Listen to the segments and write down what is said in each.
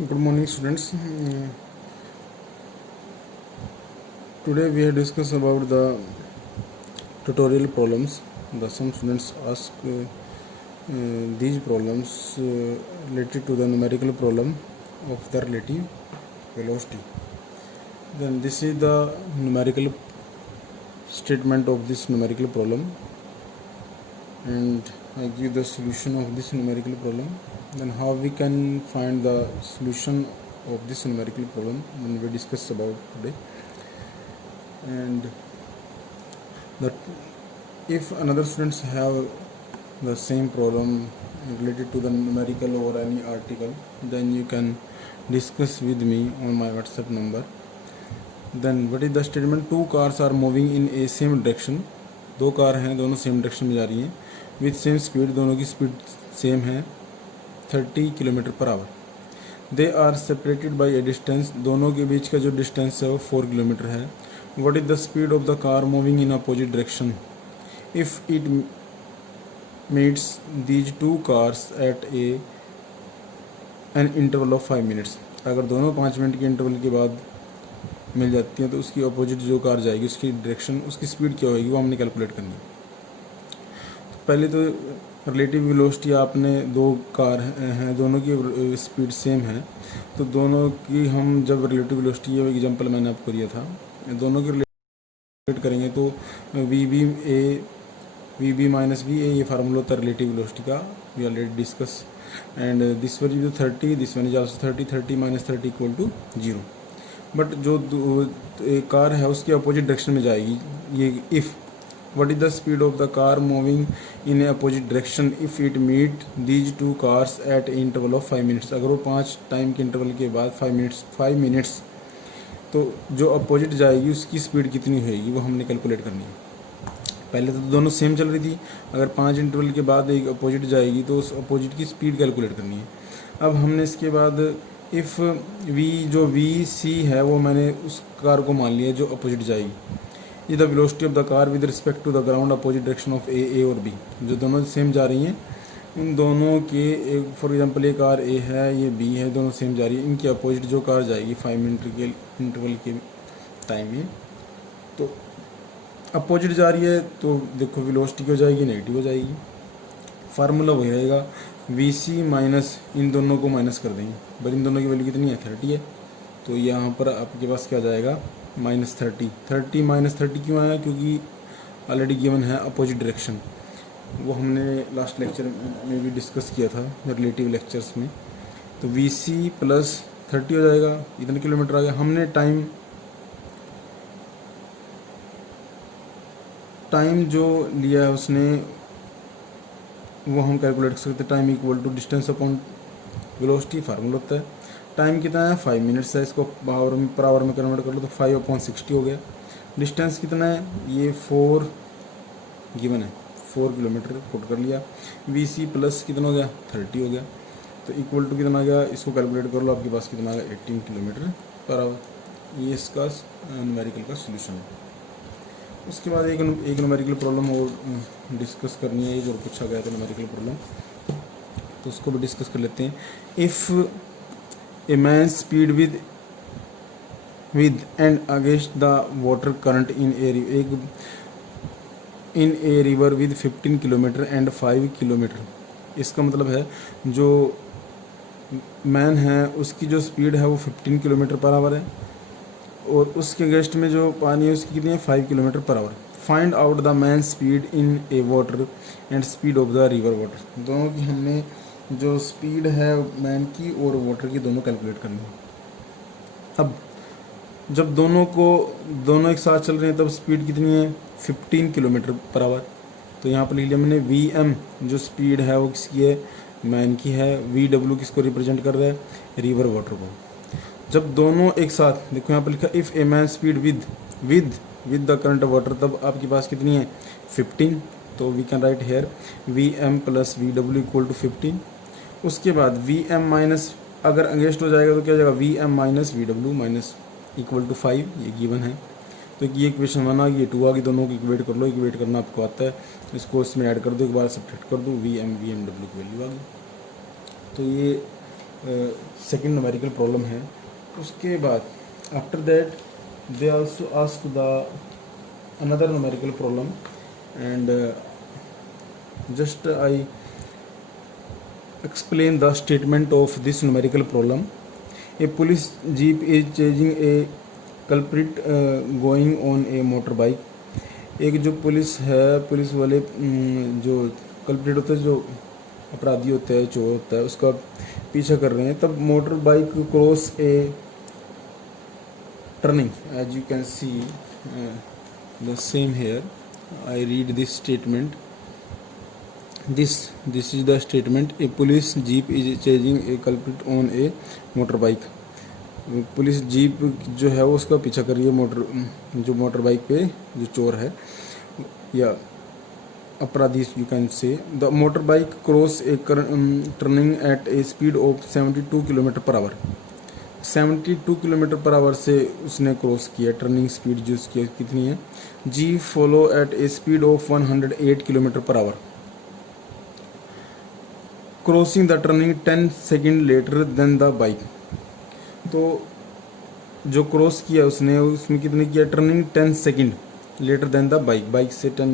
Good morning, students. Today we have discussed about the tutorial problems. Some students ask these problems related to the numerical problem of the relative velocity. Then this is the numerical statement of this numerical problem, and I give the solution of this numerical problem. Then how we can find the solution of this numerical problem, then we discuss about today. And that if another students have the same problem related to the numerical or any article, then you can discuss with me on my WhatsApp number. Then what is the statement? Two cars are moving in a same direction. दो car हैं, दोनों same direction में जा रही हैं with same speed, दोनों की speed same है 30 kilometre per hour. They are separated by a distance, दोनों के बीच का जो डिस्टेंस है वो 4 किलोमीटर है. What is the speed of the car moving in opposite direction if it meets these two cars eight an interval of 5 minutes. अगर दोनों 5 minute के इंटरवल के बाद मिल जाती हैं तो उसकी अपोजिट जो कार जाएगी उसकी डायरेक्शन, उसकी स्पीड क्या होगी, वो हमने कैलकुलेट करनी है. तो पहले तो रिलेटिव वेलोसिटी, आपने दो कार हैं, दोनों की स्पीड सेम है, तो दोनों की हम जब रिलेटिव वेलोसिटी, ये एग्जांपल मैंने आपको दिया था, दोनों की रिलेट करेंगे तो v b minus v a, ये फार्मूला होता है रिलेटिव वेलोसिटी का, v already discuss. And this one is 30, this one is also 30, 30 minus 30 equal to 0. But जो एक कार है उसकी अपोजिट डायरेक्शन में जाएगी. ये if what is the speed of the car moving in opposite direction if it meet these two cars at interval of 5 minutes. अगर वो 5 time के इंटरवल के बाद 5 मिनट्स तो जो अपोजिट जाएगी उसकी स्पीड कितनी होएगी वो हमने कैलकुलेट करनी है. पहले तो दोनों सेम चल रही थी, अगर 5 इंटरवल के बाद एक अपोजिट जाएगी तो उस अपोजिट की स्पीड कैलकुलेट करनी है. अब हमने इसके बाद इफ़ वी सी है वो मैंने उस कार को मान लिया जो अपोजिट जाएगी. ये the velocity of the car with respect to the ground opposite direction of A और बी, जो दोनों सेम जा रही हैं, इन दोनों के फॉर एग्जांपल ये कार ए है, ये बी है, दोनों सेम जा रही है, इनकी अपोजिट जो कार जाएगी 5 मिनट के इंटरवल के टाइम में, तो अपोजिट जा रही है तो देखो वेलोसिटी क्या हो जाएगी, नेगेटिव हो जाएगी. फार्मूला वही रहेगा, वी सी माइनस इन दोनों को माइनस कर देंगे, बट इन दोनों की वैल्यू कितनी है 30 है, तो यहाँ पर आपके पास क्या जाएगा -30. 30 माइनस 30 क्यों आया, क्योंकि ऑलरेडी गिवन है अपोजिट डायरेक्शन. वो हमने लास्ट लेक्चर में भी डिस्कस किया था रिलेटिव लेक्चर्स में. तो वी सी प्लस 30 हो जाएगा, इतने किलोमीटर आ गया. हमने टाइम जो लिया है उसने वो हम कैलकुलेट कर सकते हैं. Time equal to distance upon velocity, formula होता है. टाइम कितना है 5 मिनट्स है, इसको पर आवर में कन्वर्ट कर लो तो 5/60 हो गया. डिस्टेंस कितना है, ये 4 गिवन है, 4 किलोमीटर पुट कर लिया. वी सी प्लस कितना हो गया 30 हो गया, तो इक्वल टू कितना आ गया, इसको कैलकुलेट कर लो, आपके पास कितना आ गया 18 किलोमीटर पर आवर. ये इसका न्यूमेरिकल का सोल्यूशन है. उसके बाद एक न्यूमेरिकल प्रॉब्लम और डिस्कस करनी है, जो पूछा गया था न्यूमेरिकल प्रॉब्लम, तो उसको भी डिस्कस कर लेते हैं. If a man speed with and against the water current in a river with 15 kilometre and 5 kilometre. इसका मतलब है जो मैन है उसकी जो स्पीड है वो 15 किलोमीटर पर आवर है, और उसके अगेंस्ट में जो पानी है उसकी कितनी है 5 kilometre per our. Find out the man speed in A water and speed of the river water. दोनों की हमने जो स्पीड है मैन की और वाटर की दोनों कैलकुलेट करनी है. अब जब दोनों एक साथ चल रहे हैं तब स्पीड कितनी है 15 किलोमीटर पर आवर. तो यहाँ पर लिख लिया मैंने वी एम जो स्पीड है वो किसकी है, मैन की है. वी डब्ल्यू किसको रिप्रेजेंट कर रहा है, रिवर वाटर को. जब दोनों एक साथ देखो यहाँ पर लिखा if a man speed with the current water, तब आपके पास कितनी है 15. तो v can write here v m plus v डब्ल्यू इक्वल टू 15. उसके बाद वी एम माइनस अगर अगेंस्ट हो जाएगा तो क्या हो जाएगा वी एम माइनस वी डब्ल्यू माइनस इक्वल टू 5, ये गिवन है. तो ये इक्वेशन 1 आ गई, ये 2 आ गई, दोनों को इक्वेट कर लो. इक्वेट करना आपको आता है, इसको इसमें ऐड कर दो, एक बार सब्ट्रैक्ट कर दो, वी एम डब्ल्यू की वैल्यू आ गई. तो ये सेकेंड न्यूमेरिकल प्रॉब्लम है। उसके बाद after that they also ask the another numerical problem and just I explain the statement of this numerical problem. A police jeep is chasing a culprit going on a motorbike. एक जो police है, police वाले जो culprit होते हैं, जो अपराधी होते हैं, चोर होता है, उसका पीछा कर रहे हैं, तब motorbike cross a turning. As you can see the same here, I read this statement. This is the statement. A police jeep is chasing a culprit on a motorbike. Police jeep जो है वो उसका पीछा कर रही है जो motor bike पे जो चोर है या अपराधी, you can say. The motorbike cross a turning at a speed of 72 kilometre per hour. 72 kilometre per hour से उसने क्रॉस किया। टर्निंग स्पीड जो उसकी कितनी है? जी follow at a speed of 108 kilometre per hour. Crossing the turning 10 second later than the bike. तो जो क्रॉस किया उसने, उसमें कितने किया? Turning 10 second later than the bike. Bike से 10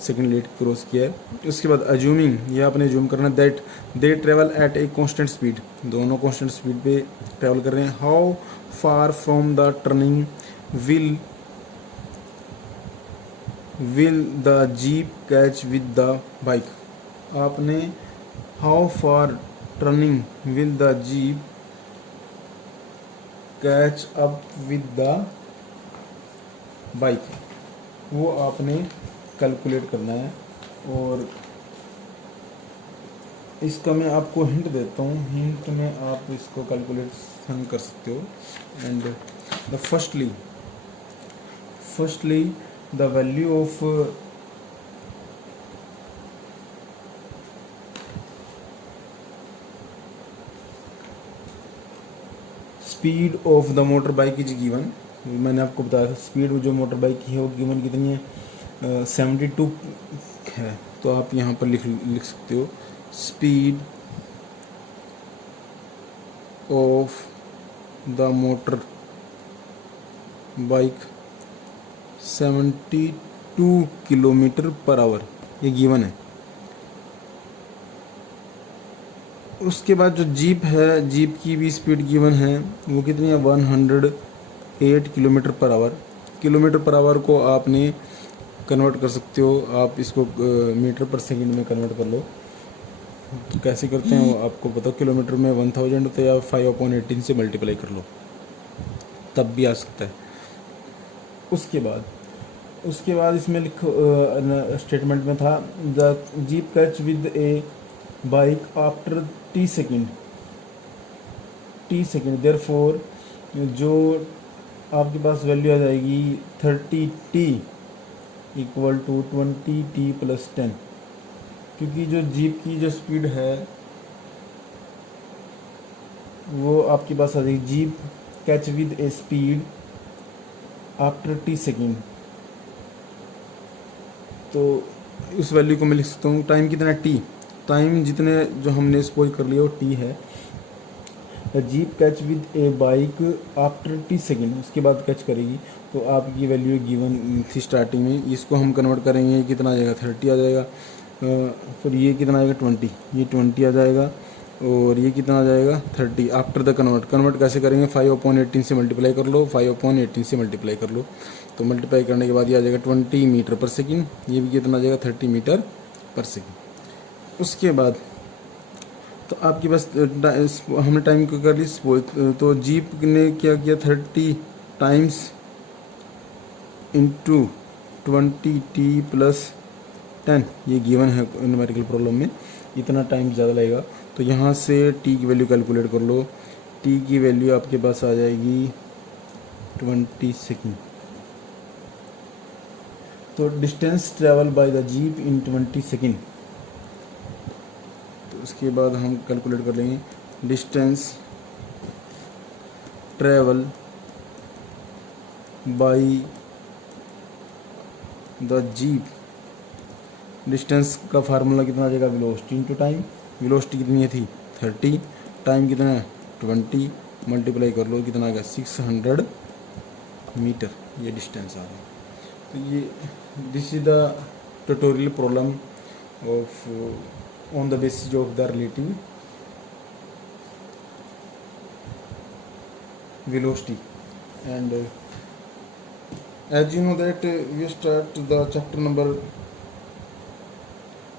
सेकेंड लेट क्रॉस किया है। उसके बाद अज्यूमिंग, यह आपने अज्यूम करना that they travel at a constant speed. दोनों कांस्टेंट स्पीड पे ट्रेवल कर रहे हैं। How far from the turning will the jeep catch with the bike. आपने how far turning will the jeep catch up with the bike, वो आपने calculate करना है। और इसका मैं आपको हिंट देता हूँ, हिंट में आप इसको कैलकुलेशन कर सकते हो। And the firstly the value of speed of the motor bike is given. मैंने आपको बताया था स्पीड जो मोटर बाइक की है वो गिवन कितनी है? 72 है। तो आप यहाँ पर लिख सकते हो speed of the motor bike 72 kilometre per our, ये गिवन है। उसके बाद जो जीप है, जीप की भी स्पीड गिवन है, वो कितनी है? 108 kilometre per our. Kilometre per our को आपने कन्वर्ट कर सकते हो, आप इसको मीटर पर सेकंड में कन्वर्ट कर लो। तो कैसे करते हैं वो आपको पता। किलोमीटर में 1000 होता है, या 5/18 से मल्टीप्लाई कर लो, तब भी आ सकता है। उसके बाद इसमें लिखो, स्टेटमेंट में था the jeep catch with A bike after T second. Therefore जो आपके पास वैल्यू आ जाएगी 30t equal to 20t plus 10, क्योंकि जो जीप की जो स्पीड है वो आपके पास आ जाएगी। Jeep catch with A speed after t second, तो उस वैल्यू को मैं लिख सकता हूँ। टाइम कितना? t, टाइम जितने जो हमने सपोज कर लिया वो t है। Jeep catch with A bike after t second, उसके बाद कैच करेगी। तो आपकी वैल्यू गिवन थी स्टार्टिंग में, इसको हम कन्वर्ट करेंगे, ये कितना आ जाएगा? 30 आ जाएगा। फिर ये कितना आएगा? 20, ये 20 आ जाएगा। और ये कितना आ जाएगा? 30 आफ्टर द कन्वर्ट कैसे करेंगे? 5/18 से मल्टीप्लाई कर लो, 5/18 से मल्टीप्लाई कर लो। तो मल्टीप्लाई करने के बाद ये आ जाएगा 20 मीटर पर सेकेंड। ये भी कितना आ जाएगा? 30 मीटर पर सेकेंड। उसके बाद तो आपके पास हमने टाइम को कर ली। तो जीप ने क्या किया? 30 टाइम्स इंटू 20t प्लस 10, ये गिवन है न्यूमेरिकल प्रॉब्लम में, इतना टाइम ज़्यादा लगेगा। तो यहाँ से t की वैल्यू कैलकुलेट कर लो। t की वैल्यू आपके पास आ जाएगी 20 सेकेंड। तो distance travel by the jeep in 20 second. तो उसके बाद हम कैलकुलेट कर लेंगे distance travel by the jeep. Distance का फार्मूला कितना आ जाएगा? Velocity into time. वेलोसिटी कितनी है थी? 30 टाइम कितना है 20, मल्टीप्लाई कर लो कितना आ गया 600 मीटर, ये डिस्टेंस आ गया। तो ये this is the tutorial problem of on the basis of the relative velocity. And as you know that we start the chapter number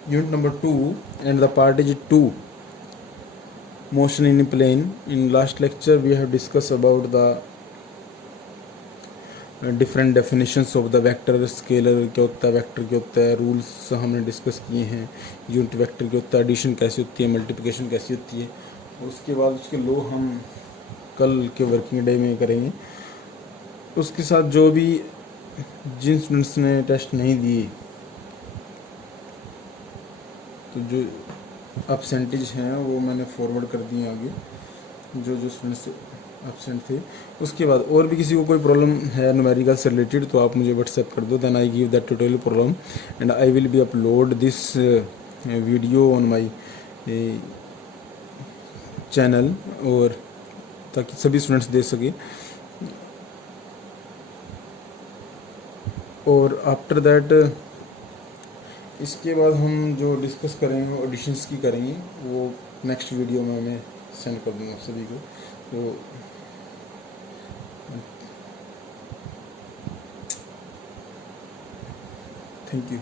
unit number 2 and the part is 2, motion in plane. In last lecture we have discussed about the different definitions of the vector, scalar क्या होता है, vector क्या होता है, rules हमने discuss किए हैं, unit vector क्या होता है, एडिशन कैसे होती है, मल्टीप्लिकेशन कैसी होती है। उसके बाद उसके लो हम कल के वर्किंग डे में करेंगे। उसके साथ जो भी जिन स्टूडेंट्स ने टेस्ट नहीं दिए तो जो अपसेंटेज हैं वो मैंने फॉरवर्ड कर दिए आगे, जो स्टूडेंट्स एब्सेंट थे। उसके बाद और भी किसी को कोई प्रॉब्लम है न्यूमेरिकल से रिलेटेड तो आप मुझे व्हाट्सएप कर दो, then I give that tutorial problem and I will be upload this video on my channel, और ताकि सभी स्टूडेंट्स देख सके। और आफ्टर दैट इसके बाद हम जो डिस्कस करेंगे ऑडिशंस की करेंगे, वो नेक्स्ट वीडियो में मैं सेंड कर दूँगा सभी को। तो थैंक यू।